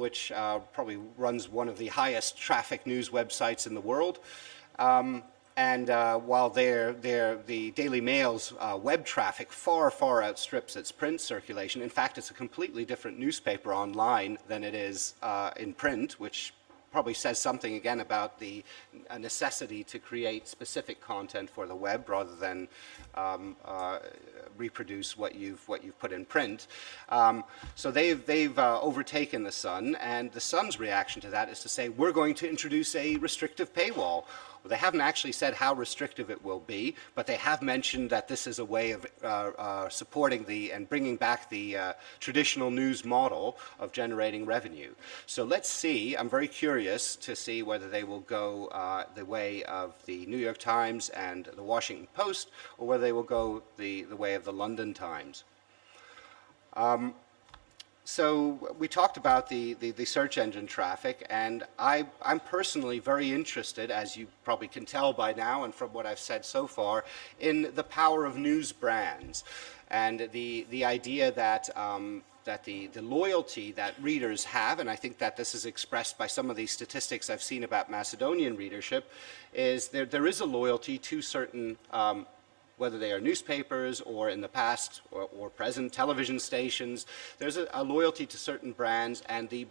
which probably runs one of the highest traffic news websites in the world. While the Daily Mail's web traffic far outstrips its print circulation, in fact, it's a completely different newspaper online than it is in print, which probably says something again about the necessity to create specific content for the web rather than reproduce what you've put in print. So they've overtaken the Sun, and the Sun's reaction to that is to say, we're going to introduce a restrictive paywall. Well, they haven't actually said how restrictive it will be, but they have mentioned that this is a way of supporting and bringing back the traditional news model of generating revenue. So let's see. I'm very curious to see whether they will go the way of the New York Times and the Washington Post, or whether they will go the way of the London Times. So we talked about the search engine traffic, and I'm personally very interested, as you probably can tell by now and from what I've said so far, in the power of news brands and the idea that the loyalty that readers have, and I think that this is expressed by some of these statistics I've seen about Macedonian readership, is there is a loyalty to certain whether they are newspapers or in the past or present television stations. There's a loyalty to certain brands, and the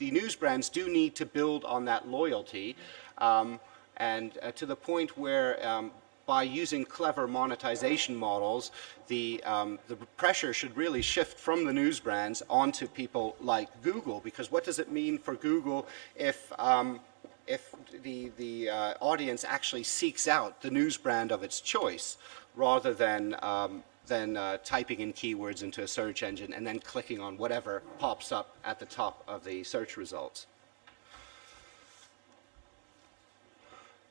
news brands do need to build on that loyalty, and to the point where by using clever monetization models, the pressure should really shift from the news brands onto people like Google, because what does it mean for Google if the audience actually seeks out the news brand of its choice, rather than typing in keywords into a search engine and then clicking on whatever pops up at the top of the search results.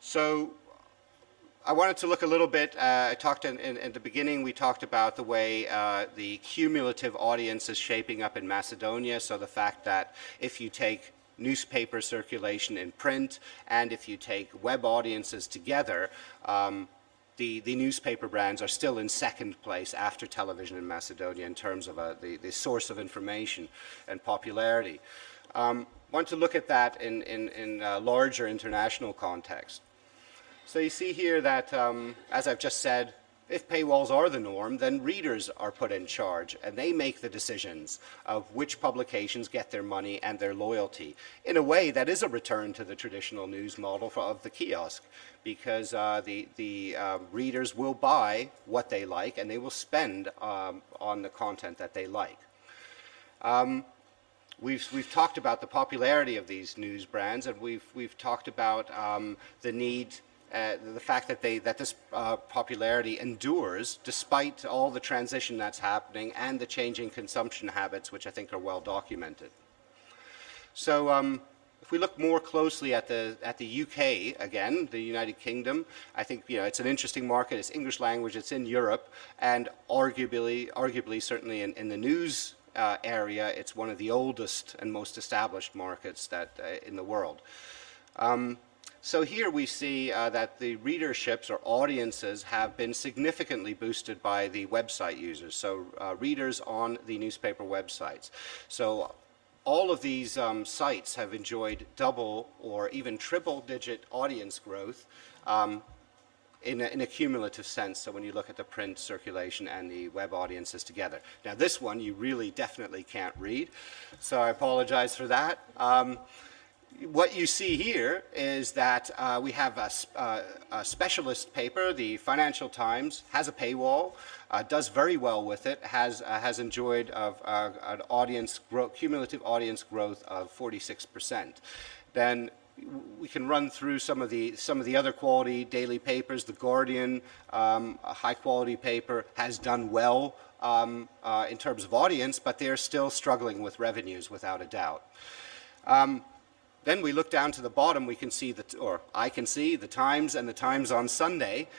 So I wanted to look a little bit, I talked in the beginning, we talked about the way the cumulative audience is shaping up in Macedonia, so the fact that if you take newspaper circulation in print and if you take web audiences together, the newspaper brands are still in second place after television in Macedonia in terms of the source of information and popularity. Want to look at that in a larger international context. So you see here that, as I've just said, if paywalls are the norm, then readers are put in charge, and they make the decisions of which publications get their money and their loyalty. In a way, that is a return to the traditional news model of the kiosk, because the readers will buy what they like, and they will spend on the content that they like. We've talked about the popularity of these news brands, and we've talked about the need. The fact that this popularity endures despite all the transition that's happening and the changing consumption habits, which I think are well documented. So if we look more closely at the UK again, the United Kingdom, I think it's an interesting market. It's English language. It's in Europe, and arguably certainly in the news area, it's one of the oldest and most established markets in the world. So here we see that the readerships or audiences have been significantly boosted by the website users, so readers on the newspaper websites. So all of these sites have enjoyed double or even triple-digit audience growth in a cumulative sense, so when you look at the print circulation and the web audiences together. Now this one you really definitely can't read, so I apologize for that. What you see here is that we have a specialist paper, the Financial Times, has a paywall, does very well with it, has enjoyed an audience growth, cumulative audience growth of 46%. Then we can run through some of the other quality daily papers. The Guardian, a high quality paper, has done well in terms of audience, but they're still struggling with revenues without a doubt. Then we look down to the bottom, we can see, or I can see, the Times and the Times on Sunday,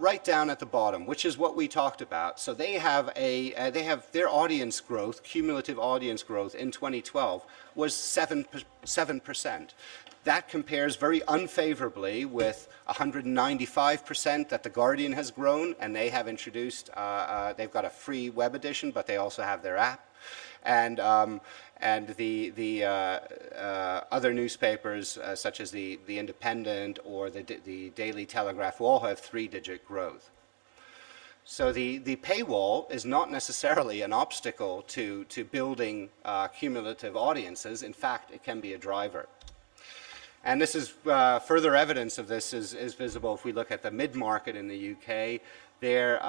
right down at the bottom, which is what we talked about. So they have their audience growth, cumulative audience growth in 2012 was 7%. That compares very unfavorably with 195% that the Guardian has grown, and they have introduced, they've got a free web edition, but they also have their app. and the other newspapers, such as the Independent or the Daily Telegraph, all have 3-digit growth. So the paywall is not necessarily an obstacle to building cumulative audiences. In fact, it can be a driver. And this is further evidence of this is visible if we look at the mid-market in the UK. There,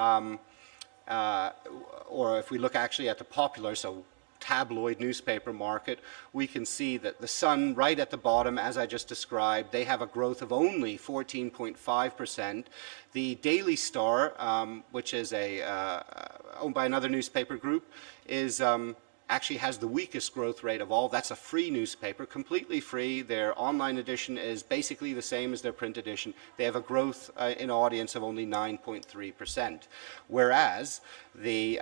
or if we look actually at the popular, so tabloid newspaper market, we can see that the Sun, right at the bottom, as I just described, they have a growth of only 14.5%. The Daily Star, which is owned by another newspaper group, is actually has the weakest growth rate of all. That's a free newspaper, completely free. Their online edition is basically the same as their print edition. They have a growth in audience of only 9.3%, whereas the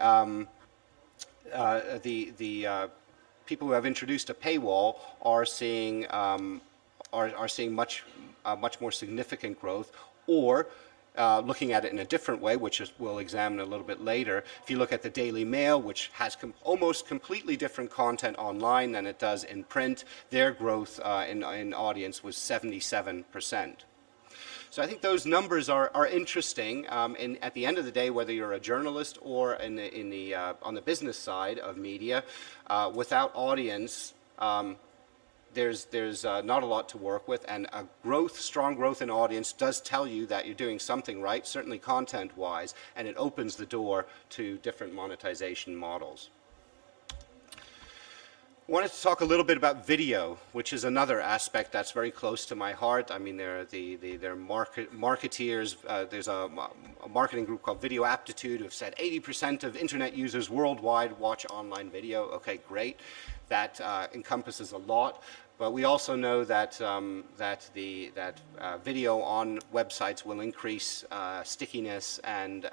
people who have introduced a paywall are seeing much more significant growth, or looking at it in a different way, which we'll examine a little bit later. If you look at the Daily Mail, which has almost completely different content online than it does in print, their growth in audience was 77%. So I think those numbers are interesting. At the end of the day, whether you're a journalist or on the business side of media, without audience, there's not a lot to work with, and strong growth in audience does tell you that you're doing something right, certainly content-wise, and it opens the door to different monetization models. I wanted to talk a little bit about video, which is another aspect that's very close to my heart. I mean, they're marketeers. There's a marketing group called Video Aptitude who have said 80% of internet users worldwide watch online video. Okay, great. That encompasses a lot. But we also know that video on websites will increase stickiness and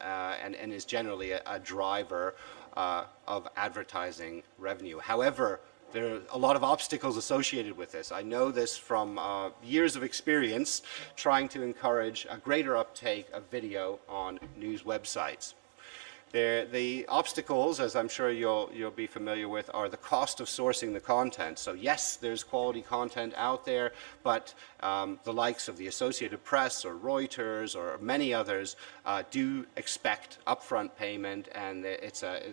is generally a driver of advertising revenue. However, there are a lot of obstacles associated with this. I know this from years of experience trying to encourage a greater uptake of video on news websites. The obstacles, as I'm sure you'll be familiar with, are the cost of sourcing the content. So yes, there's quality content out there, but the likes of the Associated Press or Reuters or many others do expect upfront payment, and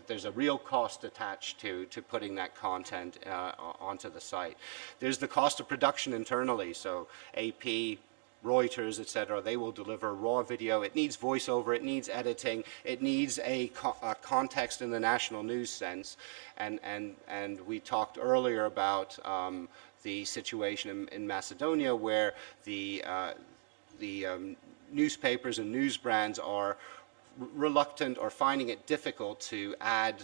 there's a real cost attached to putting that content onto the site. There's the cost of production internally, so AP, Reuters, etc., they will deliver raw video. It needs voiceover, it needs editing, it needs a context in the national news sense. And we talked earlier about the situation in Macedonia, where the newspapers and news brands are reluctant or finding it difficult to add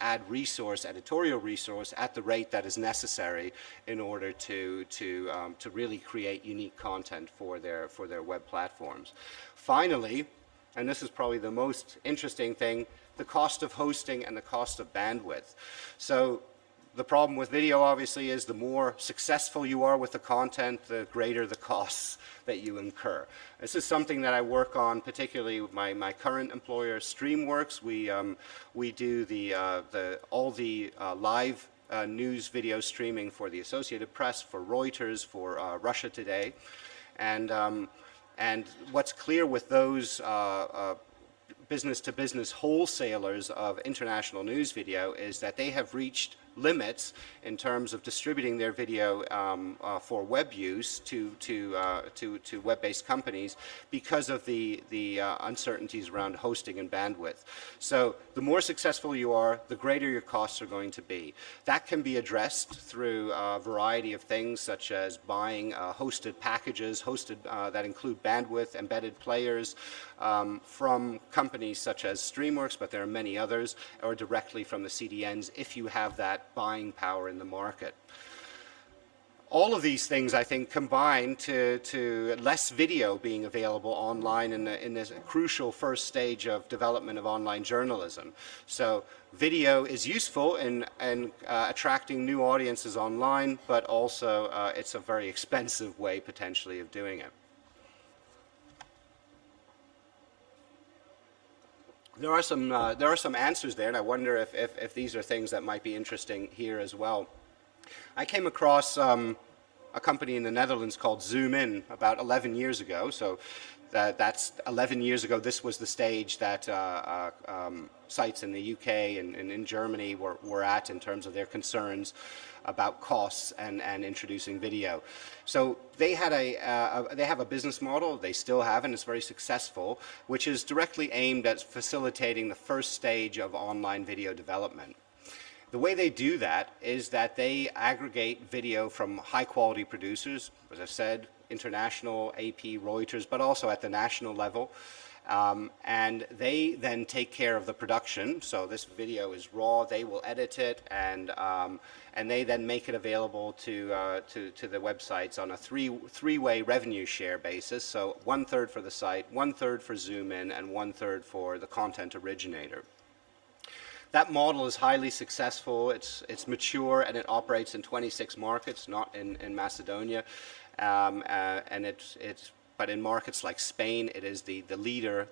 editorial resource at the rate that is necessary in order to really create unique content for their web platforms. Finally, and this is probably the most interesting thing, the cost of hosting and the cost of bandwidth. So the problem with video, obviously, is the more successful you are with the content, the greater the costs that you incur. This is something that I work on, particularly with my current employer, Streamworks. We do all the live news video streaming for the Associated Press, for Reuters, for Russia Today, and what's clear with those business-to-business wholesalers of international news video is that they have reached limits in terms of distributing their video for web use to web-based companies because of the uncertainties around hosting and bandwidth. So the more successful you are, the greater your costs are going to be. That can be addressed through a variety of things, such as buying hosted packages, that include bandwidth, embedded players, from companies such as Streamworks, but there are many others, or directly from the CDNs if you have that buying power in the market. All of these things, I think, combine to less video being available online in this crucial first stage of development of online journalism. So video is useful in attracting new audiences online, but also it's a very expensive way potentially of doing it. there are some answers there, and I wonder if these are things that might be interesting here as well. I came across a company in the Netherlands called Zoom In about 11 years ago. So that's 11 years ago. This was the stage that sites in the UK and in Germany were at in terms of their concerns about costs and introducing video. So they had they have a business model, they still have, and it's very successful, which is directly aimed at facilitating the first stage of online video development. The way they do that is that they aggregate video from high quality producers, as I said, international, AP, Reuters, but also at the national level. And they then take care of the production. So this video is raw, they will edit it, and they then make it available to the websites on a three-way revenue share basis. So 1/3 for the site, 1/3 for Zoom In, and 1/3 for the content originator. That model is highly successful, it's mature, and it operates in 26 markets, not in Macedonia. But in markets like Spain, it is the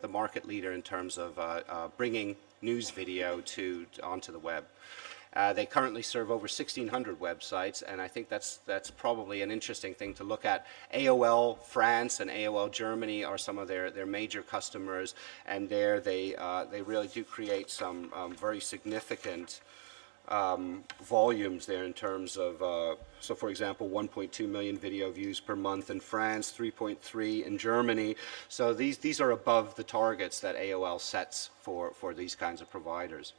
market leader in terms of bringing news video onto the web. They currently serve over 1,600 websites, and I think that's probably an interesting thing to look at. AOL France and AOL Germany are some of their major customers, and there they really do create some very significant volumes there in terms of, so for example, 1.2 million video views per month in France, 3.3 in Germany. So these are above the targets that AOL sets for these kinds of providers.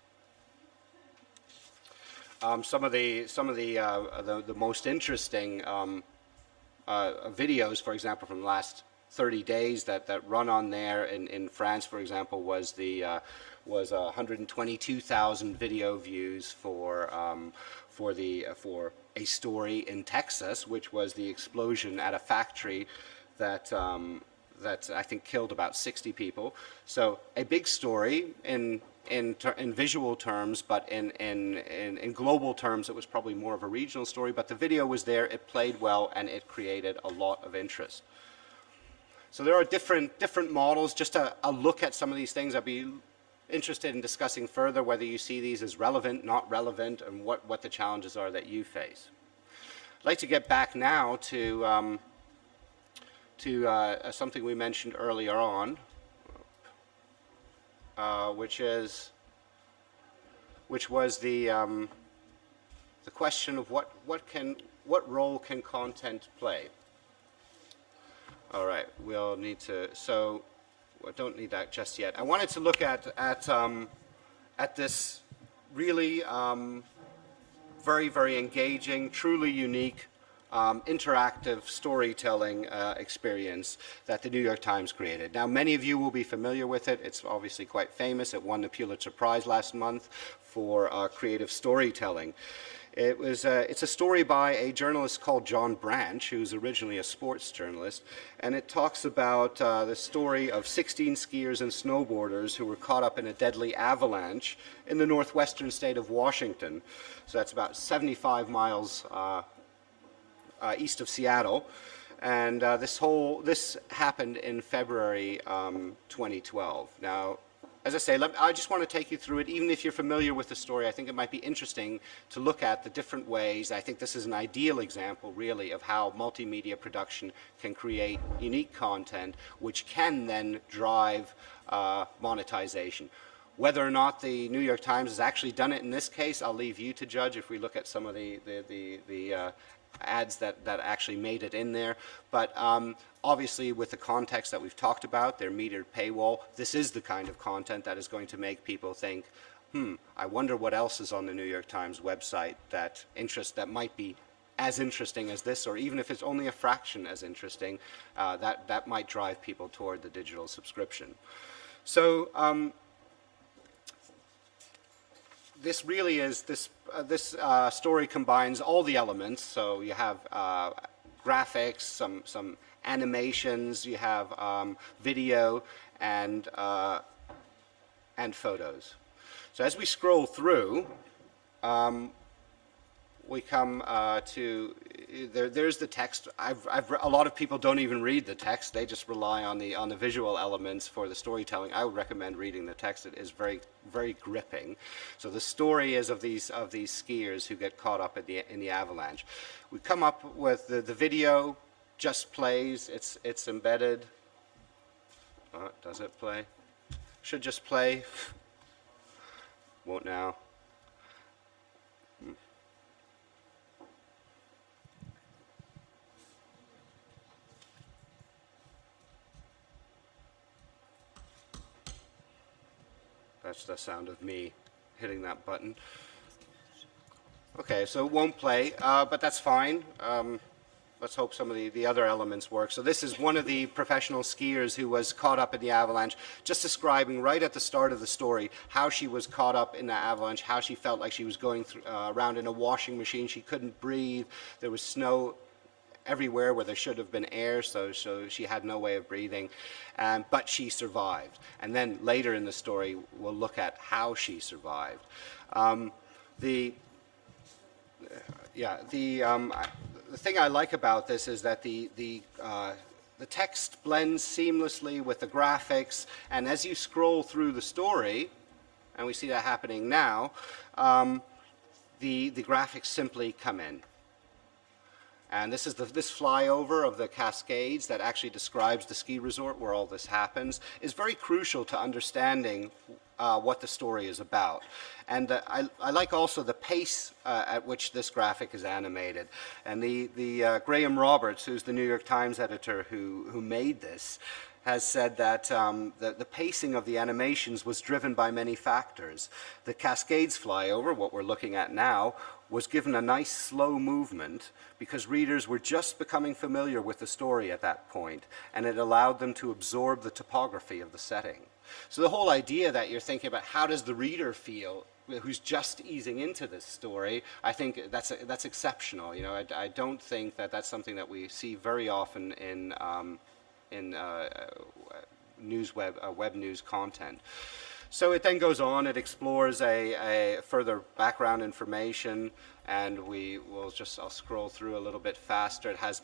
Some of the most interesting videos, for example, from the last 30 days that run on there in France, for example, was 122,000 video views for a story in Texas, which was the explosion at a factory that I think killed about 60 people. So a big story in visual terms, but in global terms, it was probably more of a regional story. But the video was there, it played well, and it created a lot of interest. So there are different models. Just a look at some of these things. I'd be interested in discussing further whether you see these as relevant, not relevant, and what the challenges are that you face. I'd like to get back now to something we mentioned earlier on, which was the question of what role can content play. All right, we'll need to. So, I don't need that just yet. I wanted to look at this really very engaging, truly unique, interactive storytelling experience that the New York Times created. Now, many of you will be familiar with it. It's obviously quite famous. It won the Pulitzer Prize last month for creative storytelling. It's a story by a journalist called John Branch, who's originally a sports journalist, and it talks about the story of 16 skiers and snowboarders who were caught up in a deadly avalanche in the northwestern state of Washington. So that's about 75 miles east of Seattle, and this happened in February 2012. Now, as I say, I just want to take you through it. Even if you're familiar with the story, I think it might be interesting to look at the different ways. I think this is an ideal example, really, of how multimedia production can create unique content, which can then drive monetization. Whether or not the New York Times has actually done it in this case, I'll leave you to judge if we look at some of the ads that actually made it in there. But obviously, with the context that we've talked about, their metered paywall, this is the kind of content that is going to make people think, I wonder what else is on the New York Times website that might be as interesting as this, or even if it's only a fraction as interesting, that might drive people toward the digital subscription. So this really is, this story combines all the elements. So you have graphics, some animations, you have video, and photos. So as we scroll through, we come to there's the text. A lot of people don't even read the text; they just rely on the visual elements for the storytelling. I would recommend reading the text. It is very gripping. So the story is of these skiers who get caught up in the avalanche. We come up with the video. Just plays. It's embedded. Does it play? Should just play. Won't now. That's the sound of me hitting that button. Okay, so it won't play, but that's fine. Let's hope some of the other elements work. So this is one of the professional skiers who was caught up in the avalanche, just describing right at the start of the story how she was caught up in the avalanche, how she felt like she was going around in a washing machine. She couldn't breathe. There was snow everywhere where there should have been air, so she had no way of breathing, but she survived. And then later in the story, we'll look at how she survived. The thing I like about this is that the text blends seamlessly with the graphics, and as you scroll through the story, and we see that happening now, the graphics simply come in. And this is this flyover of the Cascades that actually describes the ski resort where all this happens, is very crucial to understanding what the story is about. And I like also the pace at which this graphic is animated. And the Graham Roberts, who's the New York Times editor who made this, has said that the pacing of the animations was driven by many factors. The Cascades flyover, what we're looking at now, was given a nice slow movement because readers were just becoming familiar with the story at that point, and it allowed them to absorb the topography of the setting. So the whole idea that you're thinking about how does the reader feel who's just easing into this story, I think that's exceptional. You know, I don't think that that's something that we see very often in web news content. So it then goes on, it explores a further background information, and I'll scroll through a little bit faster. It has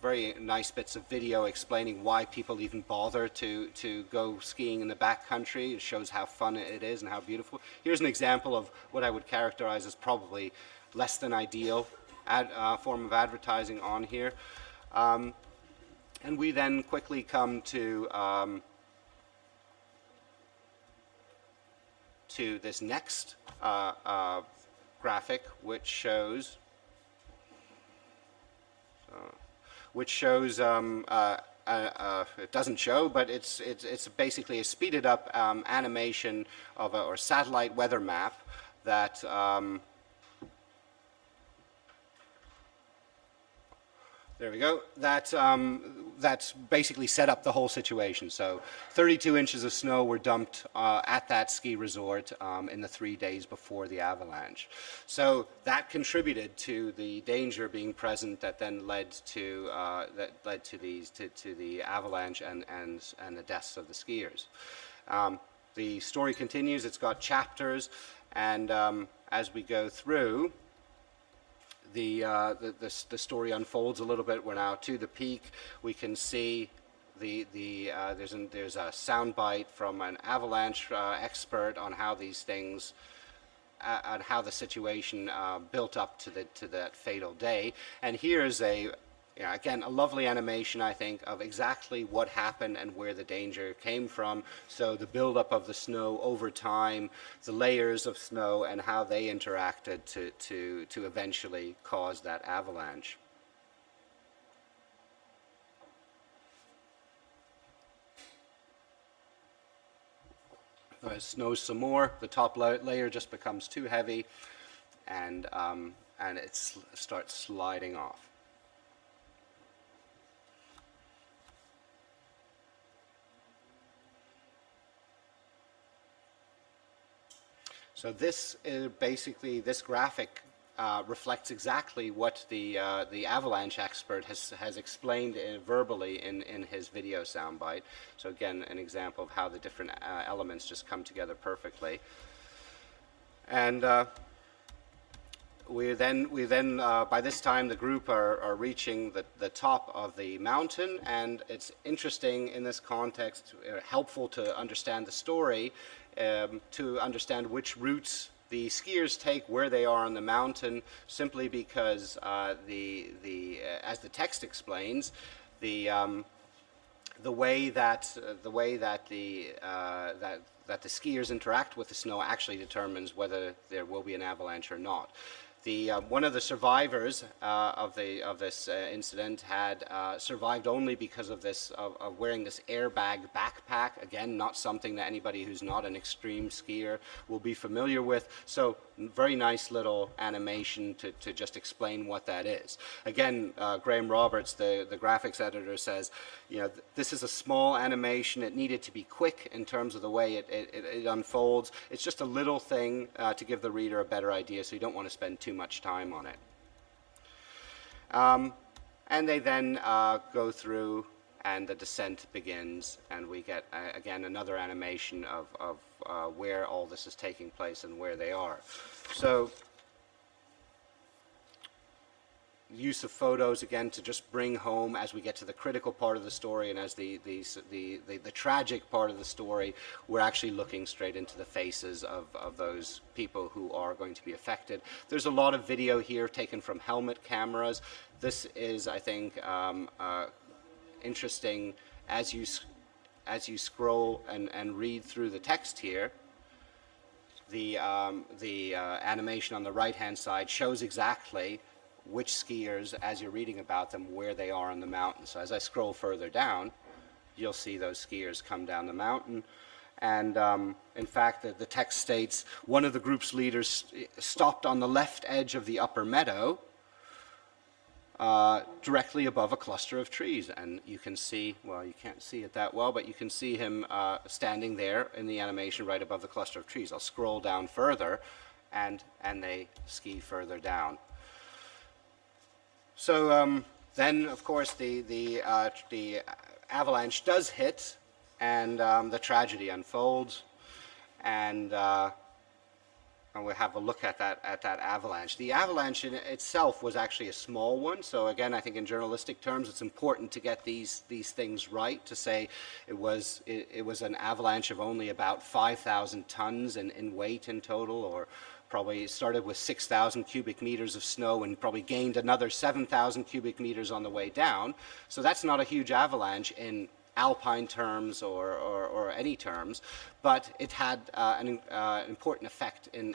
very nice bits of video explaining why people even bother to go skiing in the backcountry. It shows how fun it is and how beautiful. Here's an example of what I would characterize as probably less than ideal form of advertising on here. And we then quickly come to this next graphic, which shows it doesn't show, but it's basically a speeded up animation of or satellite weather map that there we go. That's basically set up the whole situation. So 32 inches of snow were dumped at that ski resort in the 3 days before the avalanche. So that contributed to the danger being present that then led to the avalanche and the deaths of the skiers. The story continues. It's got chapters, and as we go through, the story unfolds a little bit. We're now to the peak. We can see there's a soundbite from an avalanche expert on how these things, on how the situation built up to that fatal day. And here's again, a lovely animation, I think, of exactly what happened and where the danger came from. So the buildup of the snow over time, the layers of snow, and how they interacted to eventually cause that avalanche. As it snows some more, the top layer just becomes too heavy, and it starts sliding off. So this is basically, this graphic reflects exactly what the avalanche expert has explained verbally in his video soundbite. So again, an example of how the different elements just come together perfectly. And we then by this time the group are reaching the top of the mountain, and it's interesting in this context, helpful to understand the story, to understand which routes the skiers take where they are on the mountain, simply because as the text explains, the way that the skiers interact with the snow actually determines whether there will be an avalanche or not. One of the survivors of this incident had survived only because of wearing this airbag backpack. Again, not something that anybody who's not an extreme skier will be familiar with. So very nice little animation to just explain what that is. Again, Graham Roberts, the graphics editor, says, this is a small animation. It needed to be quick in terms of the way it unfolds. It's just a little thing to give the reader a better idea, so you don't want to spend too much time on it. And they then go through, and the descent begins, and we get, again, another animation of where all this is taking place and where they are. So, use of photos, again, to just bring home as we get to the critical part of the story, and as the tragic part of the story, we're actually looking straight into the faces of those people who are going to be affected. There's a lot of video here taken from helmet cameras. This is, I think, interesting as you scroll and read through the text here. The animation on the right-hand side shows exactly which skiers, as you're reading about them, where they are on the mountain. So as I scroll further down, you'll see those skiers come down the mountain. And in fact, the text states, one of the group's leaders stopped on the left edge of the upper meadow, directly above a cluster of trees. And you can see, well, you can't see it that well, but you can see him standing there in the animation right above the cluster of trees. I'll scroll down further, and they ski further down. So then, of course, the avalanche does hit, and the tragedy unfolds, and we'll have a look at that avalanche. The avalanche in itself was actually a small one. So again, I think in journalistic terms, it's important to get these things right. To say it was an avalanche of only about 5,000 tons in weight in total, or probably started with 6,000 cubic meters of snow and probably gained another 7,000 cubic meters on the way down. So that's not a huge avalanche in alpine terms or any terms, but it had an important effect in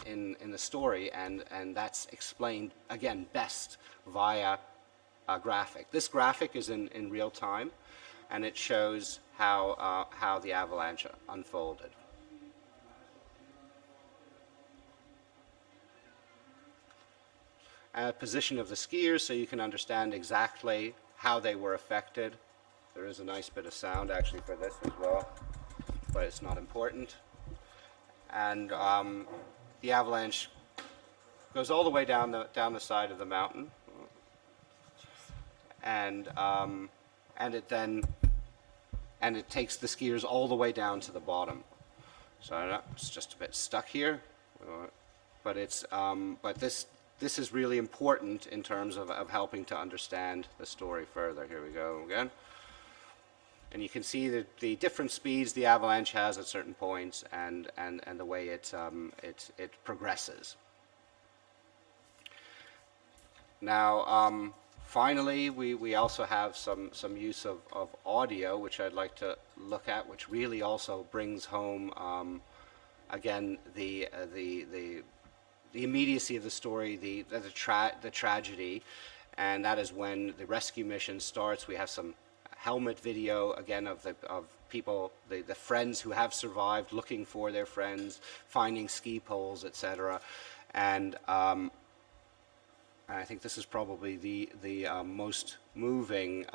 the story, and that's explained, again, best via a graphic. This graphic is in real time, and it shows how the avalanche unfolded. Position of the skiers, so you can understand exactly how they were affected. There is a nice bit of sound actually for this as well, but it's not important. And the avalanche goes all the way down the side of the mountain, and it takes the skiers all the way down to the bottom. So I don't know, it's just a bit stuck here, but it's this is really important in terms of helping to understand the story further. Here we go again. And you can see the different speeds the avalanche has at certain points, and the way it progresses. Now, finally, we also have some use of audio, which I'd like to look at, which really also brings home again the immediacy of the story, the tragedy, and that is when the rescue mission starts. We have some helmet video again of people, the friends who have survived, looking for their friends, finding ski poles, etc. And I think this is probably the most moving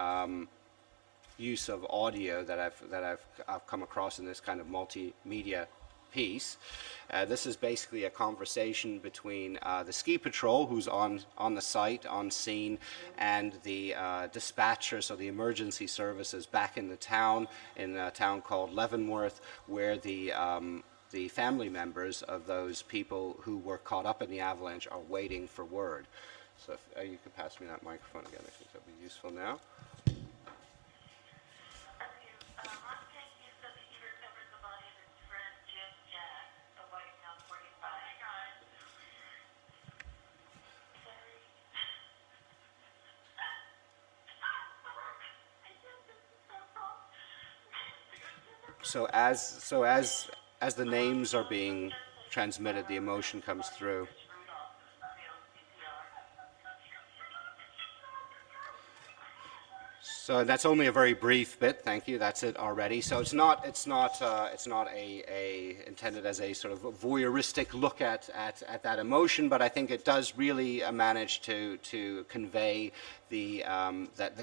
use of audio that I've come across in this kind of multimedia piece. This is basically a conversation between the ski patrol, who's on the site, on scene, and the dispatcher, so the emergency services back in the town, in a town called Leavenworth, where the the family members of those people who were caught up in the avalanche are waiting for word. So if you could pass me that microphone again, I think that would be useful now. So as the names are being transmitted, the emotion comes through. So that's only a very brief bit. Thank you. That's it already. So it's not intended as a sort of voyeuristic look at that emotion, but I think it does really manage to convey the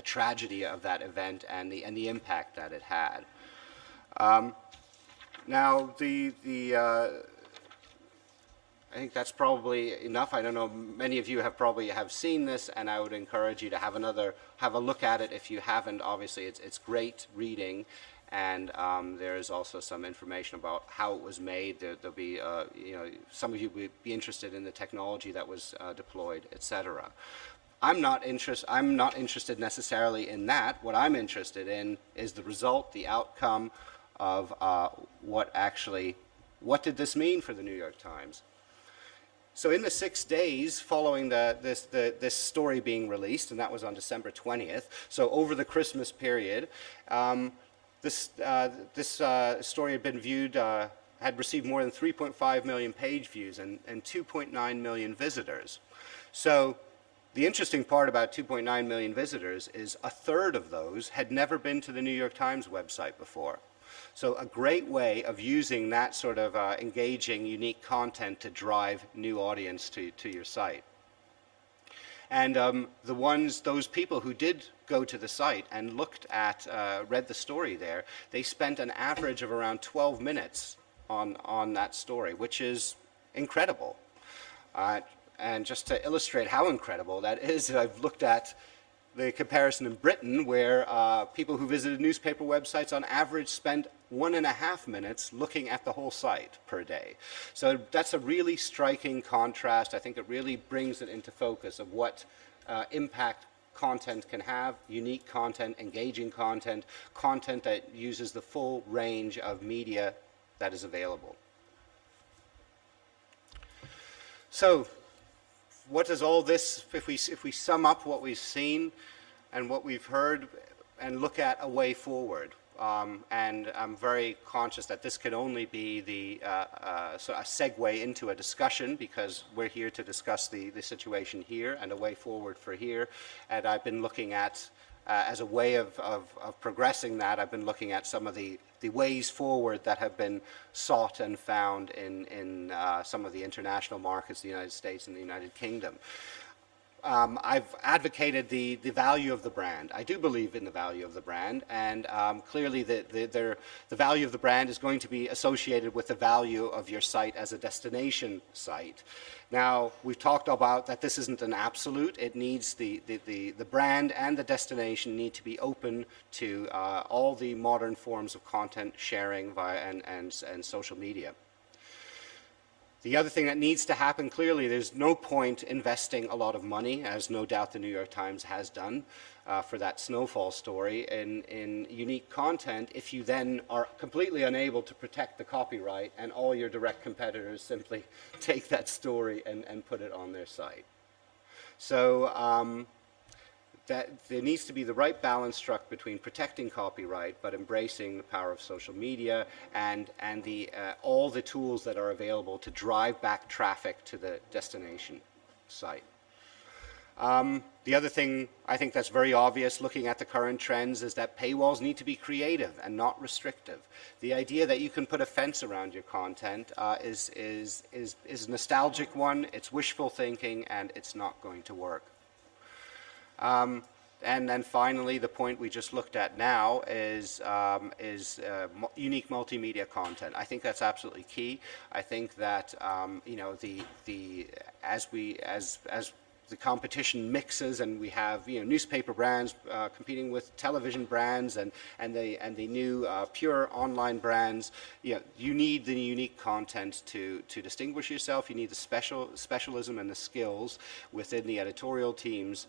tragedy of that event and the impact that it had. Now I think that's probably enough. I don't know, many of you probably have seen this, and I would encourage you to have a look at it if you haven't. Obviously, it's great reading, and there's also some information about how it was made. There'll be, some of you would be interested in the technology that was deployed, etc. I'm not interested necessarily in that. What I'm interested in is the result, the outcome of what did this mean for the New York Times? So in the 6 days following this story being released, and that was on December 20th, so over the Christmas period, this story had been viewed, had received more than 3.5 million page views and 2.9 million visitors. So the interesting part about 2.9 million visitors is a third of those had never been to the New York Times website before. So a great way of using that sort of engaging, unique content to drive new audience to your site. And those people who did go to the site and looked at, read the story there, they spent an average of around 12 minutes on that story, which is incredible. And just to illustrate how incredible that is, I've looked at the comparison in Britain, where people who visited newspaper websites on average spent 1.5 minutes looking at the whole site per day. So that's a really striking contrast. I think it really brings it into focus of what impact content can have: unique content, engaging content, content that uses the full range of media that is available. So what does all this, if we sum up what we've seen and what we've heard and look at a way forward, and I'm very conscious that this can only be a segue into a discussion, because we're here to discuss the situation here and a way forward for here. And I've been looking at, as a way of progressing that, I've been looking at some of the ways forward that have been sought and found in some of the international markets, the United States and the United Kingdom. I've advocated the value of the brand. I do believe in the value of the brand, and clearly the value of the brand is going to be associated with the value of your site as a destination site. Now, we've talked about that this isn't an absolute. It needs the brand and the destination need to be open to all the modern forms of content sharing via and social media. The other thing that needs to happen, clearly, there's no point investing a lot of money, as no doubt the New York Times has done for that snowfall story, in unique content, if you then are completely unable to protect the copyright and all your direct competitors simply take that story and put it on their site. So that there needs to be the right balance struck between protecting copyright but embracing the power of social media and all the tools that are available to drive back traffic to the destination site. The other thing I think that's very obvious looking at the current trends is that paywalls need to be creative and not restrictive. The idea that you can put a fence around your content is a nostalgic one, it's wishful thinking, and it's not going to work. And then finally, the point we just looked at now is unique multimedia content. I think that's absolutely key. I think that as the competition mixes, and we have newspaper brands competing with television brands and the new pure online brands. You need the unique content to distinguish yourself. You need the specialism and the skills within the editorial teams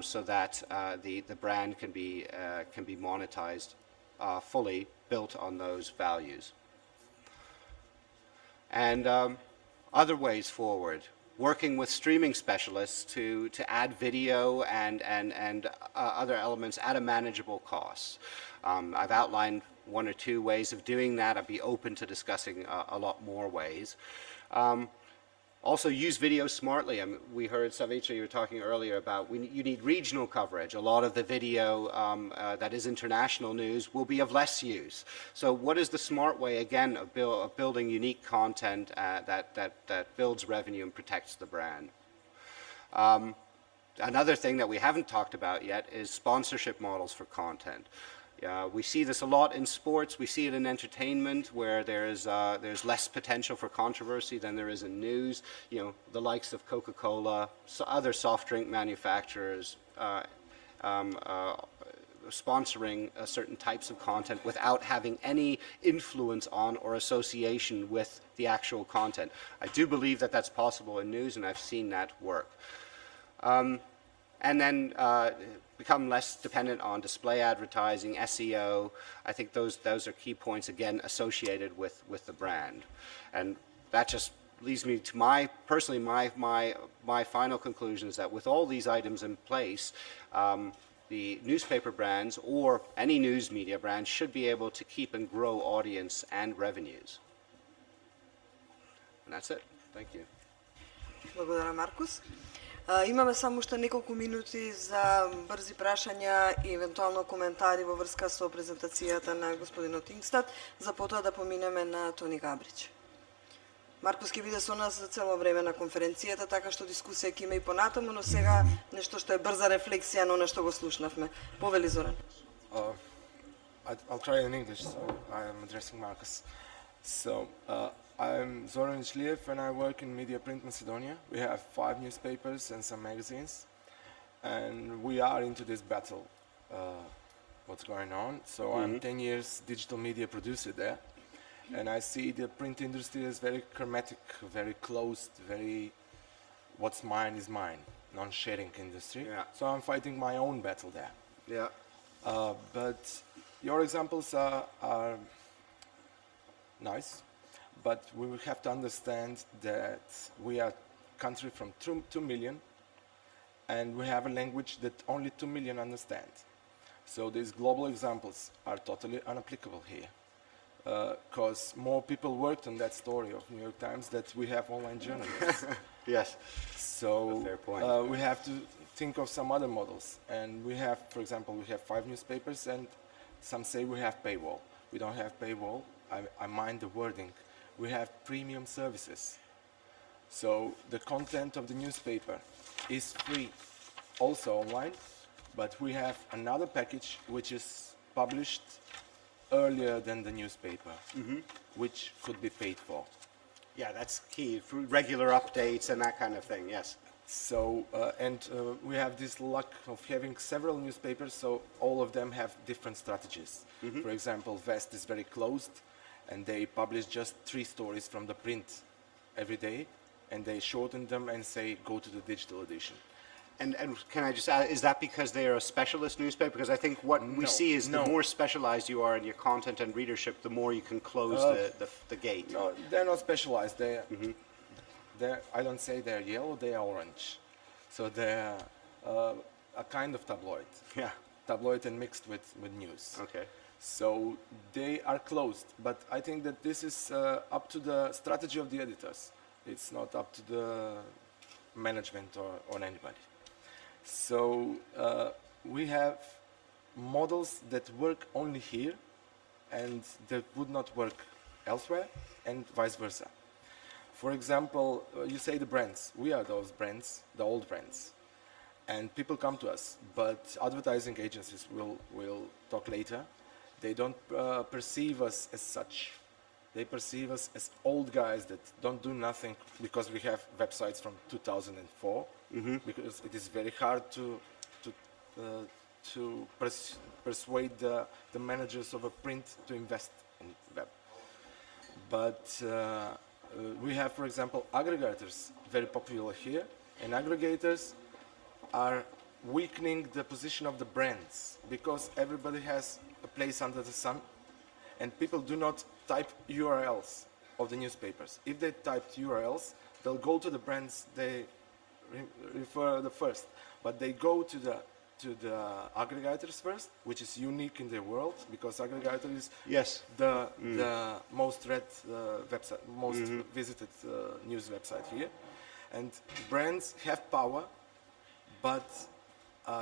so that the brand can be monetized fully, built on those values. And other ways forward, working with streaming specialists to add video and other elements at a manageable cost. I've outlined one or two ways of doing that. I'd be open to discussing a lot more ways. Also use video smartly. We heard, Savitra, you were talking earlier about you need regional coverage. A lot of the video that is international news will be of less use. So what is the smart way, again, of building unique content that builds revenue and protects the brand? Another thing that we haven't talked about yet is sponsorship models for content. We see this a lot in sports. We see it in entertainment, where there's less potential for controversy than there is in news. The likes of Coca-Cola, other soft drink manufacturers sponsoring certain types of content without having any influence on or association with the actual content. I do believe that that's possible in news, and I've seen that work. And then become less dependent on display advertising, SEO. I think those are key points, again, associated with the brand. And that just leads me to my final conclusion is that with all these items in place, the newspaper brands or any news media brand should be able to keep and grow audience and revenues. And that's it. Thank you. Благодаря, Маркус. Имаме само уште неколку минути за брзи прашања и евентуално коментари во врска со презентацијата на господинот Ингстад, за потоа да поминеме на Тони Габрич. Маркус ќе биде со нас за цело време на конференцијата, така што дискусија ќе има и понатаму, но сега нешто што е брза рефлексија на она што го слушнавме. Повели, Зоран. I'll try in English, so I am addressing Marcus. So, I'm Zoran Ichiliev and I work in Media Print Macedonia. We have 5 newspapers and some magazines, and we are into this battle, what's going on. So I'm 10 years digital media producer there, and I see the print industry as very hermetic, very closed, very what's mine is mine, non-sharing industry. Yeah. So I'm fighting my own battle there. Yeah. But your examples are nice. But we will have to understand that we are a country from 2 million, and we have a language that only 2 million understand. So these global examples are totally unapplicable here, because more people worked on that story of New York Times that we have online journalists. Yes. So a fair point. We have to think of some other models. And we have, for example, we have 5 newspapers, and some say we have paywall. We don't have paywall. I mind the wording. We have premium services. So the content of the newspaper is free, also online, but we have another package which is published earlier than the newspaper, which could be paid for. Yeah, that's key. For regular updates and that kind of thing, yes. So, we have this luck of having several newspapers, so all of them have different strategies. For example, Vest is very closed, and they publish just 3 stories from the print every day, and they shorten them and say, go to the digital edition. And can I just add, is that because they are a specialist newspaper? Because I think what we see is the more specialized you are in your content and readership, the more you can close the gate. No, they're not specialized. I don't say they're yellow, they're orange. So they're a kind of tabloid. Yeah. Tabloid and mixed with news. Okay. So they are closed, but I think that this is up to the strategy of the editors. It's not up to the management or anybody. So we have models that work only here and that would not work elsewhere, and vice versa. For example, you say the brands. We are those brands, the old brands. And people come to us, but advertising agencies will talk later. They don't perceive us as such. They perceive us as old guys that don't do nothing because we have websites from 2004 because it is very hard to uh, persuade the managers of a print to invest in web. But we have, for example, aggregators, very popular here, and aggregators are weakening the position of the brands because everybody has a place under the sun, and people do not type URLs of the newspapers. If they typed URLs, they'll go to the brands they refer the first, but they go to the aggregators first, which is unique in the world because aggregator is Yes. the most read website, most visited news website here, and brands have power, but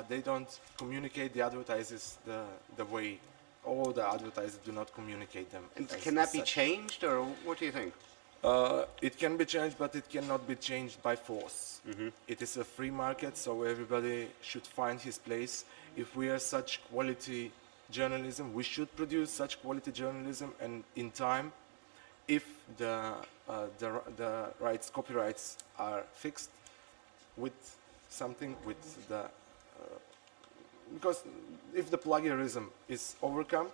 they don't communicate the advertisers the way all the advertisers do not communicate them. And as can that be such. changed, or what do you think? It can be changed, but it cannot be changed by force. It is a free market, so everybody should find his place. If we are such quality journalism, we should produce such quality journalism, and in time, if the copyrights are fixed with something, with the because if the plagiarism is overcome,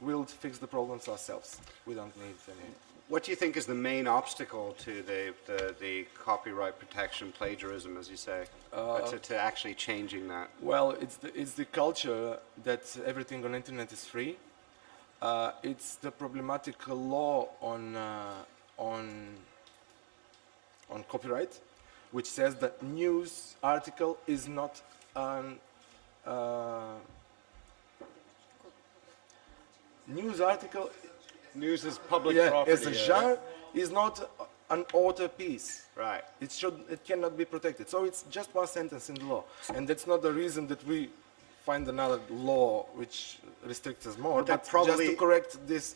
we'll fix the problems ourselves. We don't need any. What do you think is the main obstacle to the copyright protection, plagiarism, as you say, to actually changing that? Well, it's the culture that everything on internet is free. It's the problematic law on copyright, which says that news article is not an news article. News is public Yeah, property. as a genre is not an author piece. Right. It cannot be protected. So it's just one sentence in the law, and that's not the reason that we find another law which restricts us more. But that But just to probably- correct this,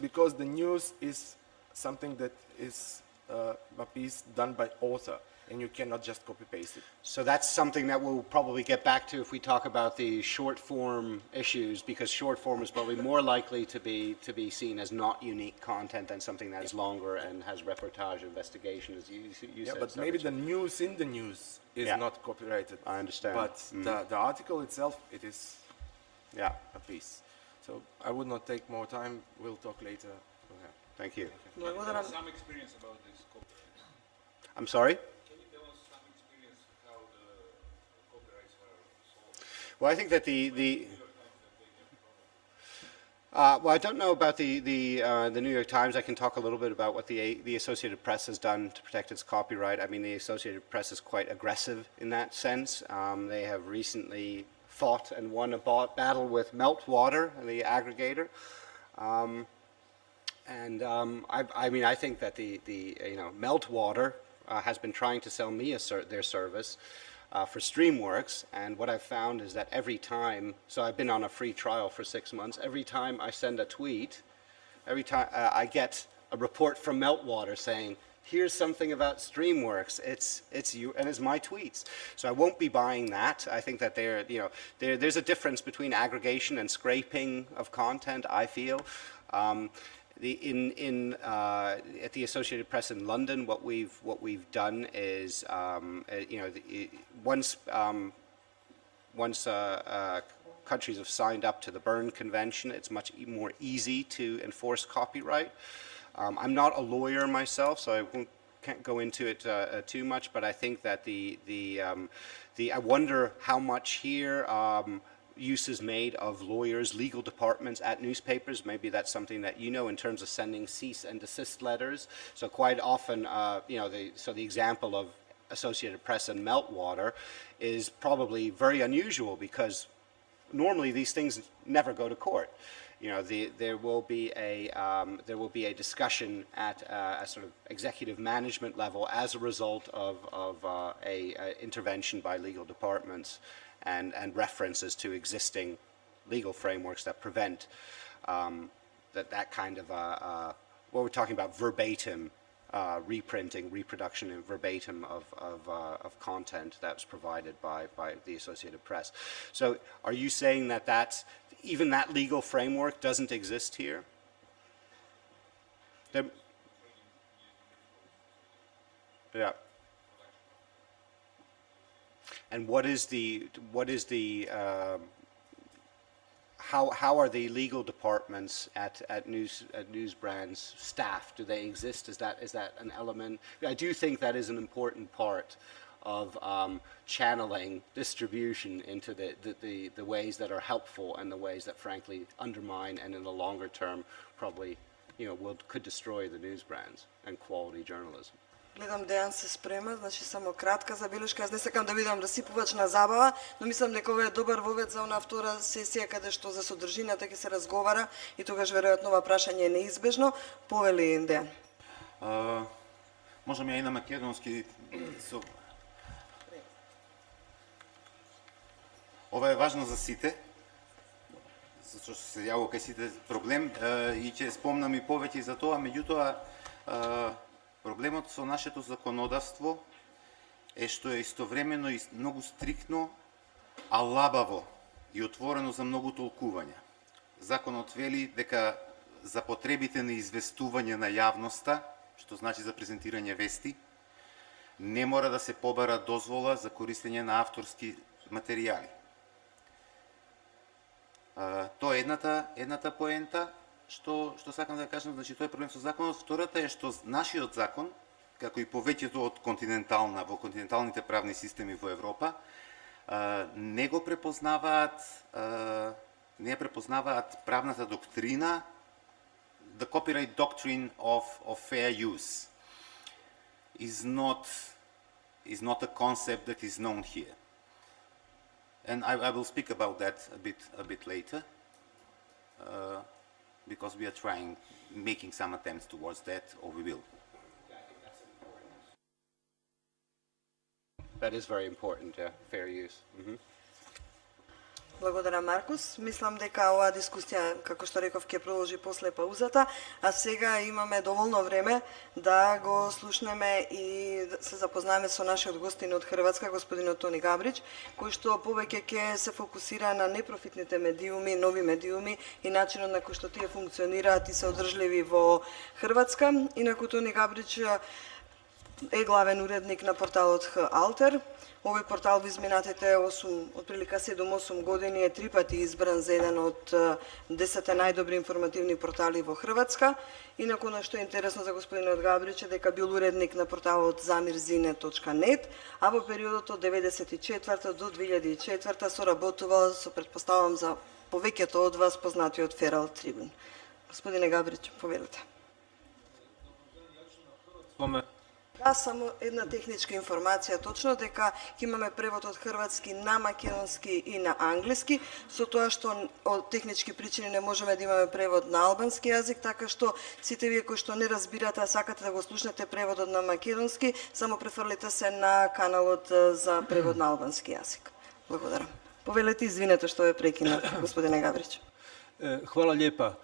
because the news is something that is a piece done by author, and you cannot just copy paste it. So that's something that we'll probably get back to if we talk about the short form issues, because short form is probably more likely to be seen as not unique content than something that is longer and has reportage, investigation, as you Yeah, said. but maybe the news in the news is Yeah. not copyrighted. I understand. But the article itself, it is Yeah, a piece. So I would not take more time. We'll talk later. Okay. thank you. Благодарам. Some experience about this copyright. I'm sorry? Can you tell us some experience how the copyrights are solved? Well, I think that well, I don't know about the New York Times. I can talk a little bit about what the Associated Press has done to protect its copyright. I mean, the Associated Press is quite aggressive in that sense. They have recently fought and won a battle with Meltwater, the aggregator. I mean, I think that the Meltwater has been trying to sell me their service for Streamworks, and what I've found is that every time, so I've been on a free trial for 6 months, every time I send a tweet, every time I get a report from Meltwater saying, here's something about Streamworks, it's you, and it's my tweets. So I won't be buying that. I think that there's a difference between aggregation and scraping of content, I feel. At the Associated Press in London, what we've done is, once countries have signed up to the Berne Convention, it's much more easy to enforce copyright. I'm not a lawyer myself, so I can't go into it too much. But I think that I wonder how much here. Use is made of lawyers, legal departments at newspapers. Maybe that's something that you know in terms of sending cease and desist letters. So quite often, the example of Associated Press and Meltwater is probably very unusual because normally these things never go to court. There will be a discussion at a sort of executive management level as a result of a intervention by legal departments. And references to existing legal frameworks that prevent that kind of what we're talking about, verbatim reprinting, reproduction in verbatim of content that was provided by the Associated Press. So are you saying that even that legal framework doesn't exist here? Yeah. And what is the how are the legal departments at news brands staffed? Do they exist? Is that an element? I do think that is an important part of channeling distribution into the ways that are helpful and the ways that frankly undermine and in the longer term probably could destroy the news brands and quality journalism. Гледам Дејан се спрема, значи само кратка забелешка. Аз не сакам да видам расипувачна забава, но мислам дека ова е добар вовед за онаа втора сесија каде што за содржината ќе се разговара и тогаш веројатно ова прашање е неизбежно. Повели Дејан. Можам ја и на македонски. Ова е важно за сите, зашто се јавува кај сите проблем и ќе спомнам и повеќе за тоа, меѓутоа проблемот со нашето законодавство е што е истовремено и многу стриктно, а лабаво и отворено за многу толкувања. Законот вели дека за потребите на известување на јавноста, што значи за презентирање вести, не мора да се побара дозвола за користење на авторски материјали. Тоа е едната поента што сакам да кажам, значи тоа е проблем со законот. Втората е што нашиот закон, како и повеќето од во континенталните правни системи во Европа, не ја препознаваат правната доктрина, the copyright doctrine of fair use is not a concept that is known here. And I will speak about that a bit later, because we are making some attempts towards that, or we will. That is very important, yeah, fair use. Благодарам, Маркус. Мислам дека оваа дискусија, како што реков, ќе продолжи после паузата, а сега имаме доволно време да го слушнеме и се запознаеме со нашиот гостин од Хрватска, господинот Тони Габрич, кој што повеќе ќе се фокусира на непрофитните медиуми, нови медиуми и начинот на кој што тие функционираат и се одржливи во Хрватска. Инаку Тони Габрич е главен уредник на порталот Алтер. Овој портал во изминатите отприлика 7-8 години е 3 пати избран за еден од 10 најдобри информативни портали во Хрватска. Инаку на што е интересно за господинот Габрич е дека бил уредник на порталот zamirзine.net, а во периодот од 1994 до 2004 соработувал со, претпоставам, за повеќето од вас познатиот Ферал Трибун. Господине Габрич, повелете. Да, само една техничка информација, точно дека ќе имаме превод од хрватски на македонски и на англиски, со тоа што од технички причини не можеме да имаме превод на албански јазик, така што сите вие кои што не разбирате, а сакате да го слушнете преводот на македонски, само префрлите се на каналот за превод на албански јазик. Благодарам. Повелете, извинете што ве прекинав, господине Габрич. Hvala lijepa.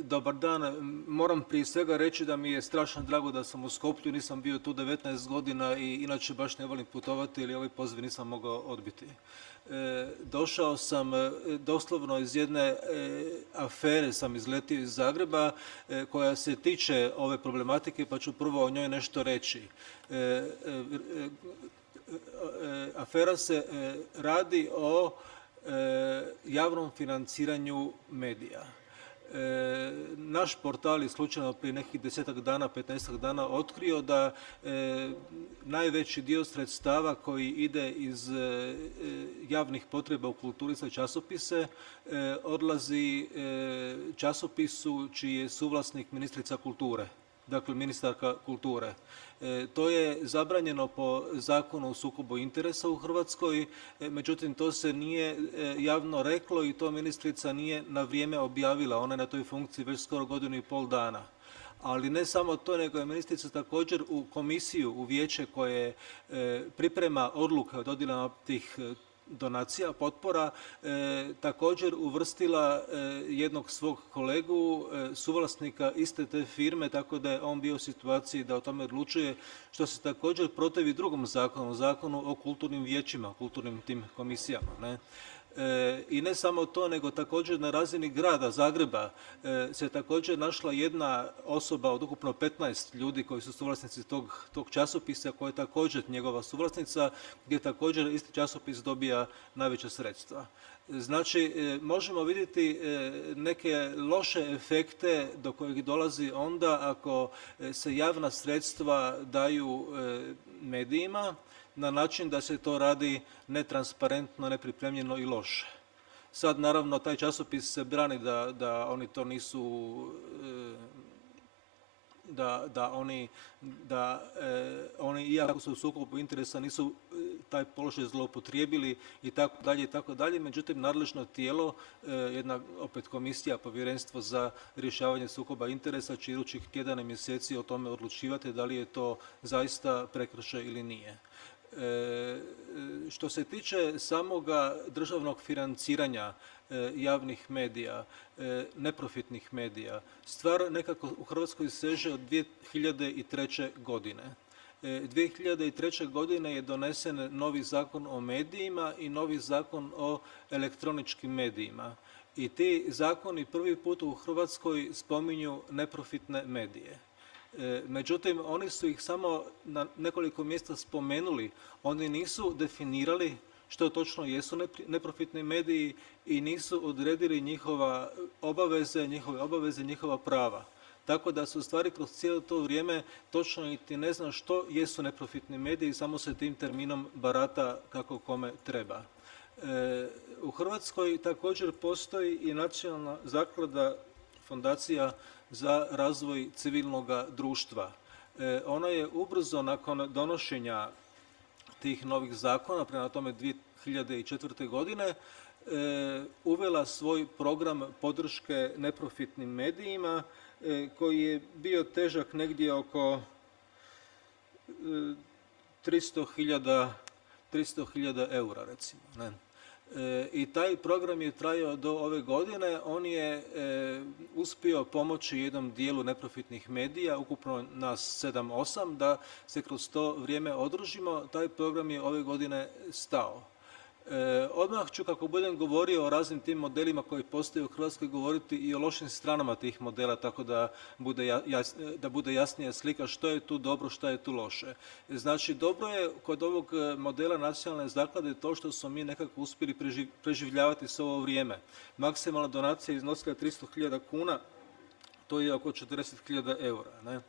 Dobar dan. Moram prije svega reći da mi je strašno drago da sam u Skoplju, nisam bio tu 19 godina i inače baš ne volim putovati, ili ovaj poziv nisam mogao odbiti. Došao sam doslovno iz jedne afere, sam izletio iz Zagreba koja se tiče ove problematike, pa ću prvo o njoj nešto reći. Afera se radi o javnom financiranju medija. Naš portal je slučajno prije nekih 10 dana, 15 dana otkrio da najveći dio sredstava koji ide iz javnih potreba u kulturi za časopise odlazi časopisu čiji je suvlasnik ministrica kulture, dakle ministarka kulture. To je zabranjeno po zakonu o sukobu interesa u Hrvatskoj, međutim to se nije javno reklo i to ministrica nije na vrijeme objavila, ona je na toj funkciji već skoro 1,5 godina. Ali ne samo to, nego je ministrica također u komisiju, u vijeće koje priprema odluke o dodjelama tih donacija, potpora, također uvrstila jednog svog kolegu, suvlasnika iste te firme, tako da je on bio u situaciji da o tome odlučuje, što se također protivi drugom zakonu, zakonu o kulturnim vijećima, kulturnim tim komisijama. Ne? I ne samo to, nego također na razini grada Zagreba se također našla jedna osoba od ukupno 15 ljudi koji su suvlasnici tog časopisa, koja je također njegova suvlasnica, gdje također isti časopis dobija najveća sredstva. Znači, možemo vidjeti neke loše efekte do kojih dolazi onda ako se javna sredstva daju medijima na način da se to radi netransparentno, nepripremljeno i loše. Sad, naravno, taj časopis se brani da oni to nisu, da oni, iako su u sukobu interesa, nisu taj položaj zloupotrijebili i tako dalje. Međutim, nadležno tijelo, jedna opet komisija, povjerenstvo za rješavanje sukoba interesa će idućih tjedana i mjeseci o tome odlučivati da li je to zaista prekršaj ili nije. Što se tiče samoga državnog financiranja javnih medija, neprofitnih medija, stvar nekako u Hrvatskoj seže od 2003. godine. 2003. godine je donesen novi zakon o medijima i novi zakon o elektroničkim medijima. I ti zakoni prvi put u Hrvatskoj spominju neprofitne medije. Međutim, oni su ih samo na nekoliko mjesta spomenuli. Oni nisu definirali što točno jesu neprofitni mediji i nisu odredili njihove obaveze, njihova prava. Tako da se u stvari kroz cijelo to vrijeme točno niti ne zna što jesu neprofitni mediji, samo se tim terminom barata kako kome treba. U Hrvatskoj također postoji i nacionalna zaklada, fondacija za razvoj civilnog društva. Ona je ubrzo nakon donošenja tih novih zakona, prema tome 2004. godine, uvela svoj program podrške neprofitnim medijima koji je bio težak negdje oko 300.000 eura, recimo. Ne? I taj program je trajao do ove godine. On je uspio pomoći jednom dijelu neprofitnih medija, ukupno nas 7-8, da se kroz to vrijeme održimo. Taj program je ove godine stao. Odmah ću, kako budem govorio o raznim tim modelima koji postoje u Hrvatskoj, govoriti i o lošim stranama tih modela, tako da bude jasnija slika što je tu dobro, što je tu loše. Znači, dobro je kod ovog modela nacionalne zaklade to što smo mi nekako uspjeli preživljavati s ovo vrijeme. Maksimalna donacija je iznosila 300.000 kuna, to je oko 40.000 eura. Ne?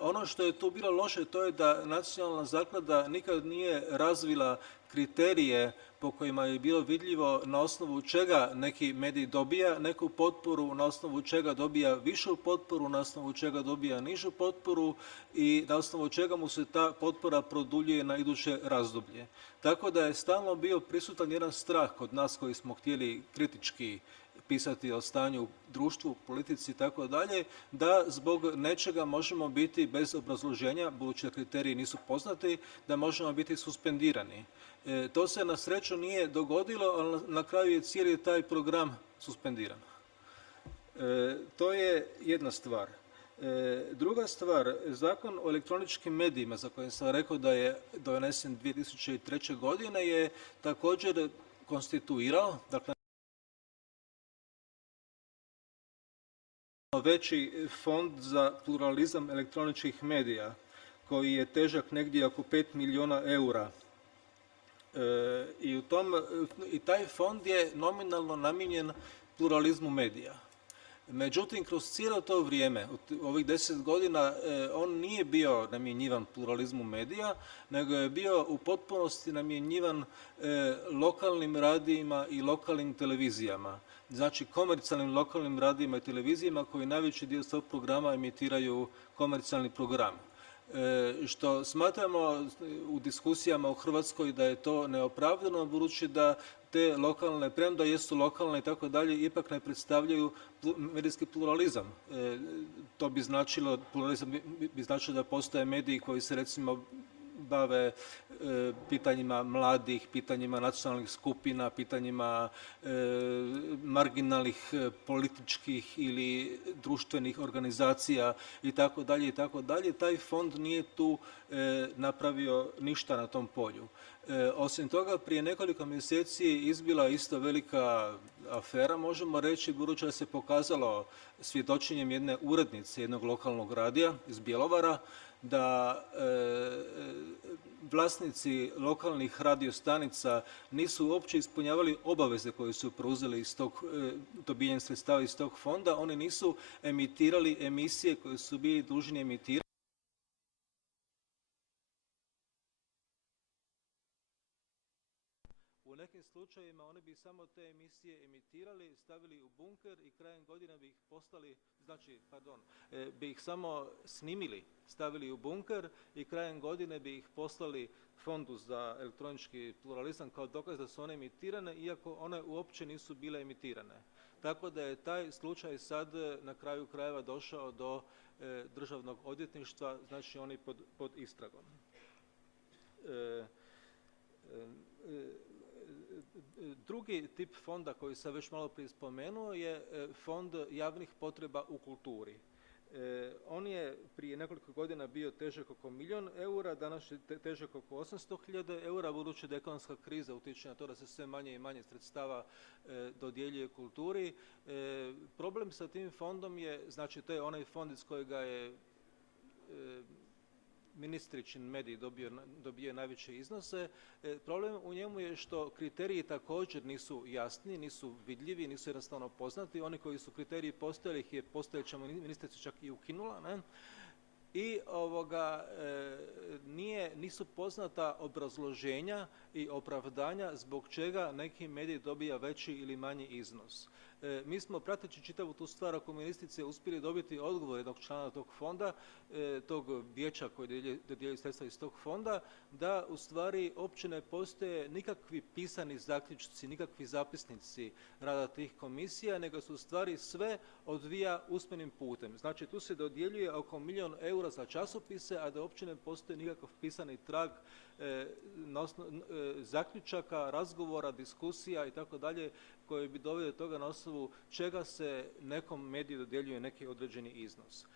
Ono što je tu bilo loše, to je da nacionalna zaklada nikad nije razvila kriterije po kojima je bilo vidljivo na osnovu čega neki medij dobija neku potporu, na osnovu čega dobija višu potporu, na osnovu čega dobija nižu potporu i na osnovu čega mu se ta potpora produljuje na iduće razdoblje. Tako da je stalno bio prisutan jedan strah kod nas koji smo htjeli kritički pisati o stanju u društvu, politici i tako dalje, da zbog nečega možemo biti bez obrazloženja, budući da kriteriji nisu poznati, da možemo biti suspendirani. To se na sreću nije dogodilo, ali na kraju je cijeli taj program suspendiran. To je jedna stvar. Druga stvar, Zakon o elektroničkim medijima, za koji sam rekao da je donesen 2003. godine, je također konstituirao, dakle, veći fond za pluralizam elektroničkih medija, koji je težak negdje oko 5 milijuna eura. I taj fond je nominalno namijenjen pluralizmu medija. Međutim, kroz cijelo to vrijeme, ovih 10 godina, on nije bio namjenjivan pluralizmu medija, nego je bio u potpunosti namjenjivan lokalnim radijima i lokalnim televizijama. Znači, komercijalnim lokalnim radijima i televizijama koji najveći dio svog programa emitiraju komercijalni program. Što smatramo u diskusijama u Hrvatskoj da je to neopravdano, budući da te lokalne, premda jesu lokalne i tako dalje, ipak ne predstavljaju medijski pluralizam. To bi značilo, pluralizam bi značilo da postoje mediji koji se recimo bave pitanjima mladih, pitanjima nacionalnih skupina, pitanjima marginalnih političkih ili društvenih organizacija i tako dalje, taj fond nije tu napravio ništa na tom polju. Osim toga, prije nekoliko mjeseci izbila isto velika afera, možemo reći, budući da se pokazalo svjedočenjem jedne urednice jednog lokalnog radija iz Bjelovara, da vlasnici lokalnih radiostanica nisu uopće ispunjavali obaveze koje su preuzeli iz tog dobijanjem sredstava iz tog fonda. Oni nisu emitirali emisije koje su bili dužni emitirati. U nekim slučajevima oni bi samo te emisije emitirali, stavili u bunker i krajem godine bi ih poslali, bi ih samo snimili, stavili u bunker i krajem godine bi ih poslali Fondu za elektronički pluralizam kao dokaz da su one emitirane, iako one uopće nisu bile emitirane. Tako da je taj slučaj sad na kraju krajeva došao do državnog odvjetništva, znači oni pod istragom. Drugi tip fonda koji sam već malo prije spomenuo je fond javnih potreba u kulturi. On je prije nekoliko godina bio težak oko 1 milijun eura, danas je težak oko 800.000 eura, budući da ekonomska kriza utječe na to da se sve manje i manje sredstava dodjeljuje kulturi. Problem sa tim fondom je, znači to je onaj fond iz kojega je ministričin medij dobio najveće iznose. Problem u njemu je što kriteriji također nisu jasni, nisu vidljivi, nisu jednostavno poznati. Oni koji su kriteriji postojali, ih je postojeća ministrica čak i ukinula, ne? I nisu poznata obrazloženja i opravdanja zbog čega neki medij dobija veći ili manji iznos. Mi smo, prateći čitavu tu stvar oko ministrice, uspjeli dobiti odgovor jednog člana tog fonda, tog vijeća koji dodjeljuje sredstva iz tog fonda, da u stvari uopće ne postoje nikakvi pisani zaključci, nikakvi zapisnici rada tih komisija, nego su u stvari sve odvija usmenim putem. Znači tu se dodjeljuje oko 1 milijun eura za časopise, a da uopće ne postoji nikakav pisani trag zaključaka, razgovora, diskusija i tako dalje, koji bi doveli do toga na osnovu čega se nekom mediju dodjeljuje neki određeni iznos.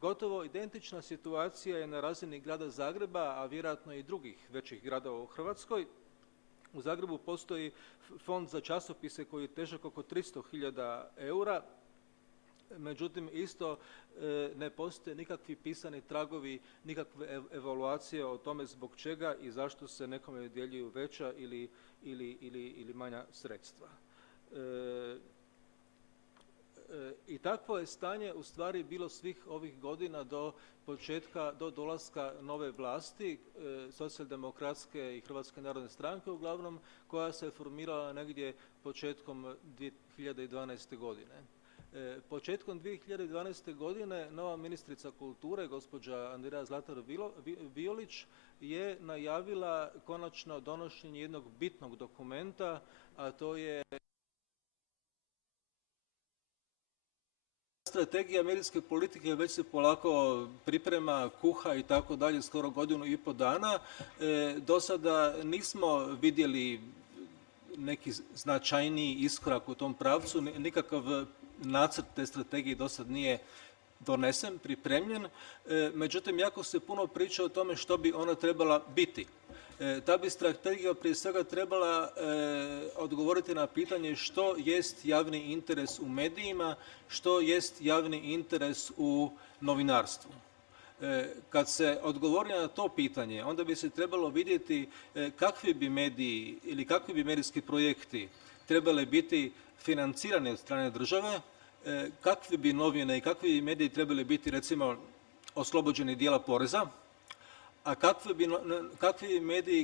Gotovo identična situacija je na razini grada Zagreba, a vjerojatno i drugih većih gradova u Hrvatskoj. U Zagrebu postoji fond za časopise koji je težak oko 300.000 eura, međutim isto ne postoje nikakvi pisani tragovi, nikakve evaluacije o tome zbog čega i zašto se nekome dodjeljuju veća ili manja sredstva. I takvo je stanje u stvari bilo svih ovih godina do dolaska nove vlasti, socijaldemokratske i Hrvatske narodne stranke uglavnom, koja se formirala negdje početkom 2012. godine. Početkom 2012. godine nova ministrica kulture, gospođa Andrea Zlatar Violić, je najavila konačno donošenje jednog bitnog dokumenta, a to je strategija medijske politike. Već se polako priprema, kuha i tako dalje, skoro 1.5 godina. Do sada nismo vidjeli neki značajniji iskorak u tom pravcu, nikakav nacrt te strategije do sad nije donesen, pripremljen. Međutim, jako se puno priča o tome što bi ona trebala biti. Ta bi strategija prije svega trebala odgovoriti na pitanje što jest javni interes u medijima, što jest javni interes u novinarstvu. Kad se odgovori na to pitanje, onda bi se trebalo vidjeti kakvi bi mediji ili kakvi bi medijski projekti trebali biti financirani od strane države, kakve bi novine i kakvi bi mediji trebali biti, recimo, oslobođeni dijela poreza, a kakvi bi mediji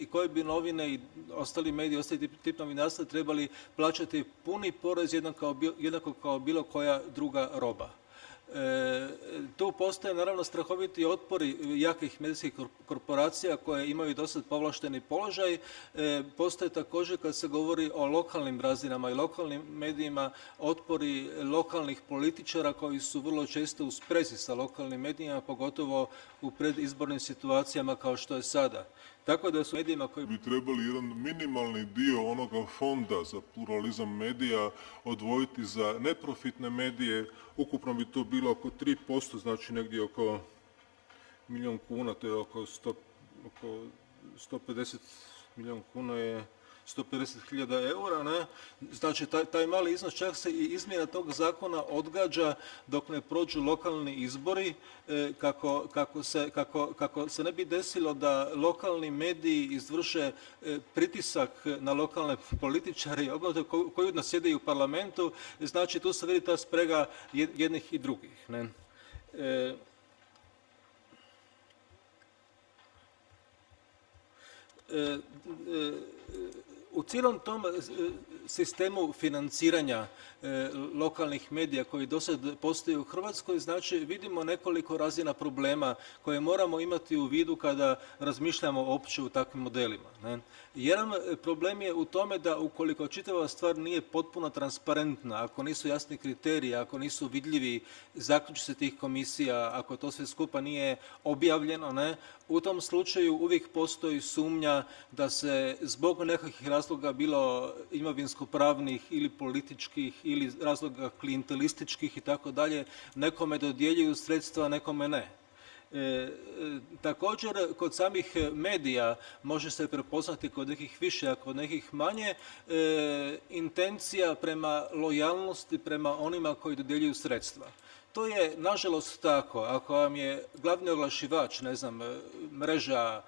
i koje bi novine i ostali mediji, ostali tip novinarstva trebali plaćati puni porez jednako kao bilo koja druga roba. Tu postoje naravno strahoviti otpori jakih medijskih korporacija koje imaju dosad povlašteni položaj. Postoje također, kad se govori o lokalnim razinama i lokalnim medijima, otpori lokalnih političara koji su vrlo često u sprezi sa lokalnim medijima, pogotovo u predizbornim situacijama kao što je sada. Tako da su medijima koji bi trebali jedan minimalni dio onoga fonda za pluralizam medija odvojiti za neprofitne medije. Ukupno bi to bilo oko 3%, znači negdje oko milijun kuna, to je oko 150 milijun kuna je 150.000 eura, ne? Znači taj mali iznos, čak se i izmjena tog zakona odgađa dok ne prođu lokalni izbori, kako se ne bi desilo da lokalni mediji izvrše pritisak na lokalne političare koji nas sjede u parlamentu. Znači tu se vidi ta sprega jednih i drugih, ne? U cijelom tom sistemu financiranja lokalnih medija koji do sad postoji u Hrvatskoj, znači vidimo nekoliko razina problema koje moramo imati u vidu kada razmišljamo uopće u takvim modelima, ne? Jedan problem je u tome da ukoliko čitava stvar nije potpuno transparentna, ako nisu jasni kriteriji, ako nisu vidljivi zaključci tih komisija, ako to sve skupa nije objavljeno, ne, u tom slučaju uvijek postoji sumnja da se zbog nekakvih razloga, bilo imovinsko-pravnih ili političkih ili razloga klijentelističkih i tako dalje, nekome dodjeljuju sredstva, nekome ne. Također, kod samih medija može se prepoznati kod nekih više, a kod nekih manje, intencija prema lojalnosti prema onima koji dodjeljuju sredstva. To je nažalost tako. Ako vam je glavni oglašivač, ne znam, mreža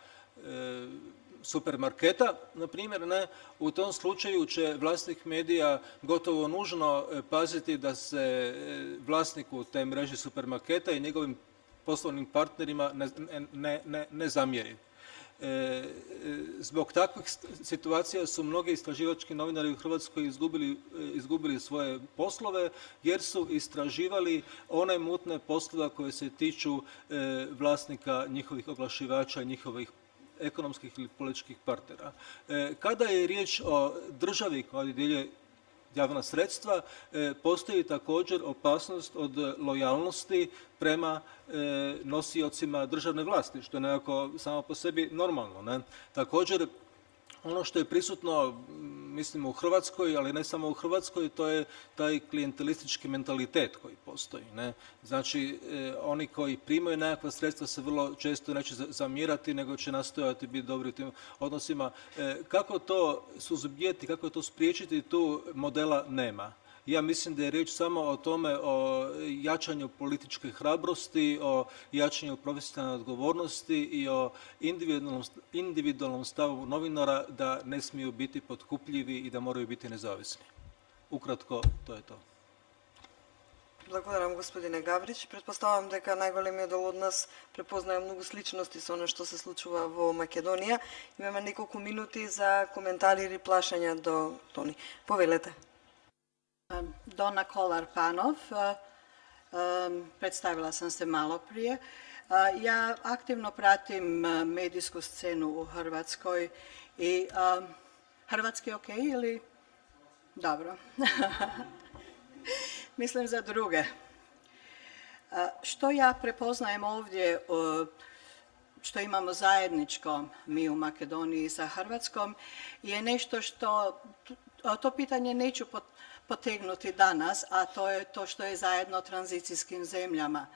supermarketa, na primjer, ne, u tom slučaju će vlasnik medija gotovo nužno paziti da se vlasniku te mreže supermarketa i njegovim poslovnim partnerima ne zamjeri. Zbog takvih situacija su mnogi istraživački novinari u Hrvatskoj izgubili svoje poslove jer su istraživali one mutne poslove koje se tiču vlasnika njihovih oglašivača i njihovih ekonomskih ili političkih partnera. Kada je riječ o državi koja dodjeljuje javna sredstva, postoji također opasnost od lojalnosti prema nosiocima državne vlasti, što je nekako samo po sebi normalno, ne? Također, ono što je prisutno, mislim, u Hrvatskoj, ali ne samo u Hrvatskoj, to je taj klijentelistički mentalitet koji postoji, ne? Znači, oni koji primaju nekakva sredstva se vrlo često neće zamjerati, nego će nastojati biti dobri u tim odnosima. Kako to suzbijeti, kako to spriječiti, tu modela nema. Ja mislim da je riječ samo o tome, o jačanju političke hrabrosti, o jačanju profesionalne odgovornosti i o individualnom stavu novinara da ne smiju biti potkupljivi i da moraju biti nezavisni. Ukratko, to je to. Благодарам, господине Гаврич. Предпоставам дека најголемиот дел од нас препознае многу сличности со она што се случува во Македонија. Имаме неколку минути за коментари или плашања до Тони. Повелете. Dona Kolar-Panov, predstavila sam se malo prije. Ja aktivno pratim medijsku scenu u Hrvatskoj i hrvatski ok ili? Dobro. Mislim za druge. Što ja prepoznajem ovdje, što imamo zajedničko mi u Makedoniji sa Hrvatskom, je nešto što, to pitanje neću potegnuti danas, a to je to što je zajedno tranzicijskim zemljama.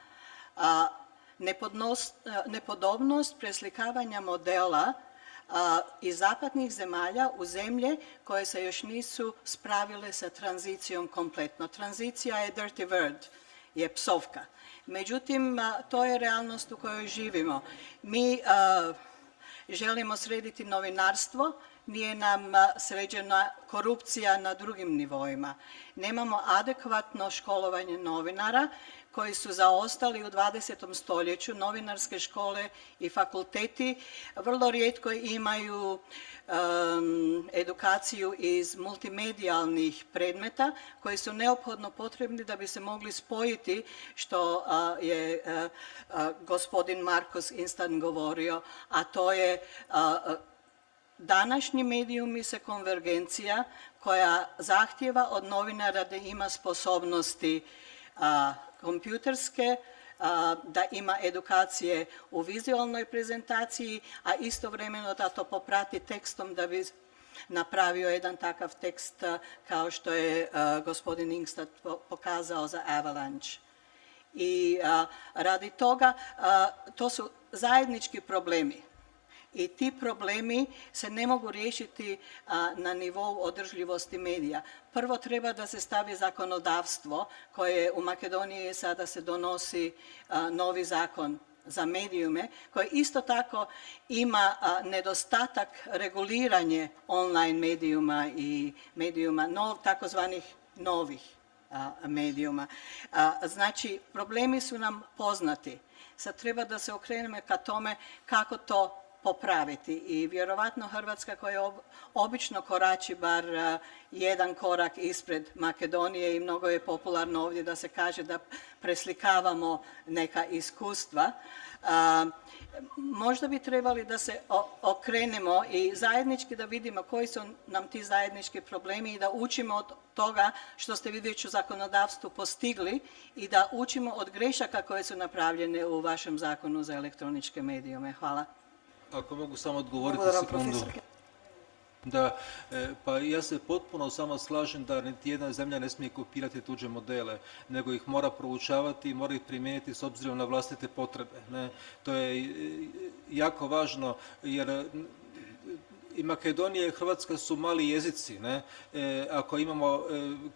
Nepodobnost preslikavanja modela iz zapadnih zemalja u zemlje koje se još nisu spravile sa tranzicijom kompletno. Tranzicija je dirty word, je psovka. Međutim, to je realnost u kojoj živimo. Mi želimo srediti novinarstvo, nije nam sređena korupcija na drugim nivoima. Nemamo adekvatno školovanje novinara koji su zaostali u 20. stoljeću. Novinarske škole i fakulteti vrlo rijetko imaju edukaciju iz multimedijalnih predmeta koji su neophodno potrebni da bi se mogli spojiti što je gospodin Markus Instant govorio, a to je današnji medijumi se konvergencija koja zahtjeva od novinara da ima sposobnosti kompjuterske, da ima edukacije u vizualnoj prezentaciji, a istovremeno da to poprati tekstom da bi napravio jedan takav tekst kao što je gospodin Ingstad pokazao za Avalanche. I radi toga to su zajednički problemi. I ti problemi se ne mogu riješiti na nivou održljivosti medija. Prvo treba da se stavi zakonodavstvo koje u Makedoniji sada se donosi novi zakon za medijume, koji isto tako ima nedostatak reguliranje online medijuma i medijuma takozvanih novih medijuma. Znači, problemi su nam poznati. Sad treba da se okrenemo ka tome kako to popraviti i vjerovatno Hrvatska koja obično korači bar jedan korak ispred Makedonije i mnogo je popularno ovdje da se kaže da preslikavamo neka iskustva. Možda bi trebali da se okrenemo i zajednički da vidimo koji su nam ti zajednički problemi i da učimo od toga što ste vi već u zakonodavstvu postigli i da učimo od grešaka koje su napravljene u vašem zakonu za elektroničke medijume. Hvala. Ako mogu samo odgovoriti Благодарам, sekundu. професор. Da, pa ja se potpuno samo slažem da niti jedna zemlja ne smije kopirati tuđe modele, nego ih mora proučavati i mora ih primijeniti s obzirom na vlastite potrebe. Ne? To je jako važno jer i Makedonija i Hrvatska su mali jezici. Ne? Ako imamo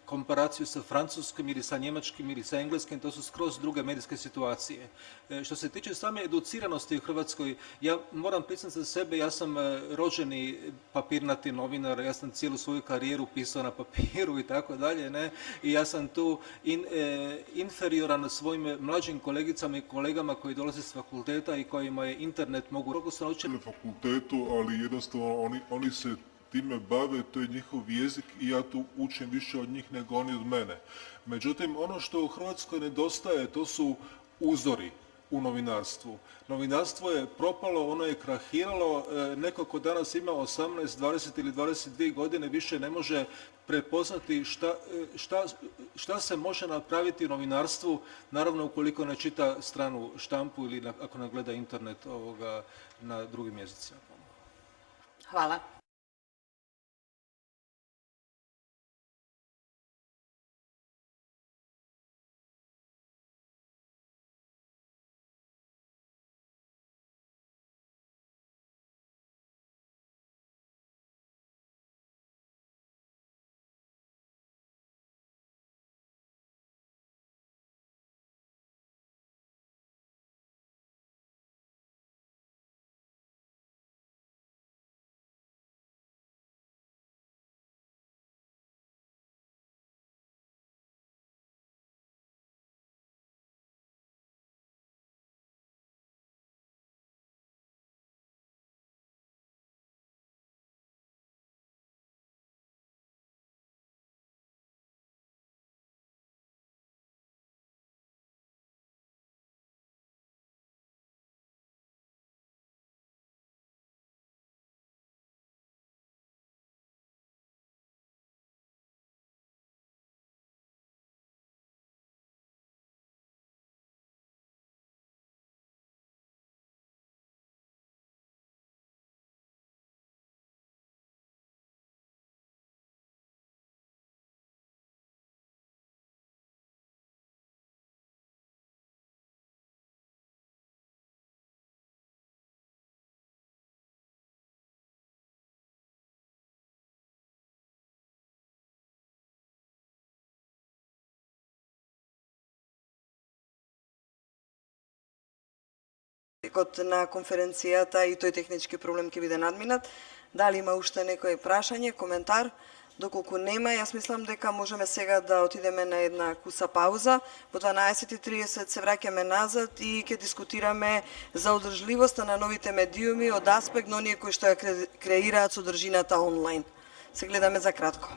komparaciju sa francuskim ili sa njemačkim ili sa engleskim, to su skroz druge medijske situacije. Što se tiče same educiranosti u Hrvatskoj, ja moram priznati za sebe, ja sam rođeni papirnati novinar, ja sam cijelu svoju karijeru pisao na papiru i tako dalje, ne? I ja sam tu inferioran svojim mlađim kolegicama i kolegama koji dolaze s fakulteta i kojima je internet mogu. Kako sam naučio na fakultetu, ali jednostavno oni se time bave, to je njihov jezik i ja tu učim više od njih nego oni od mene. Međutim, ono što u Hrvatskoj nedostaje, to su uzori u novinarstvu. Novinarstvo je propalo, ono je krahiralo, neko ko danas ima 18, 20 ili 22 godine više ne može prepoznati šta se može napraviti u novinarstvu, naravno ukoliko ne čita stranu štampu ili ako ne gleda internet na drugim jezicima. Hvala. На конференцијата и тој технички проблем ќе биде надминат. Дали има уште некој прашање, коментар? Доколку нема, јас мислам дека можеме сега да отидеме на една куса пауза. Во 12:30 се враќаме назад и ќе дискутираме за одржливоста на новите медиуми од аспект на оние кои што ја креираат содржината онлайн. Се гледаме за кратко.